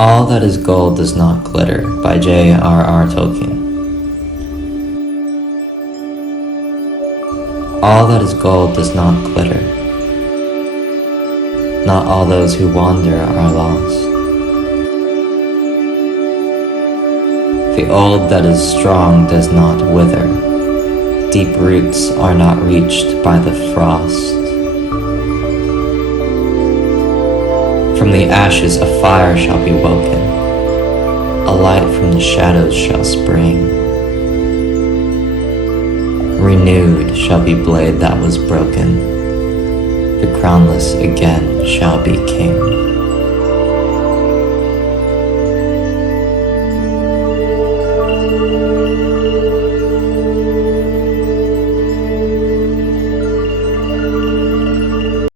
All that is gold does not glitter, by J.R.R. Tolkien. All that is gold does not glitter. Not all those who wander are lost. The old that is strong does not wither. Deep roots are not reached by the frost. From the ashes a fire shall be woken. A light from the shadows shall spring. Renewed shall be blade that was broken. The crownless again shall be king.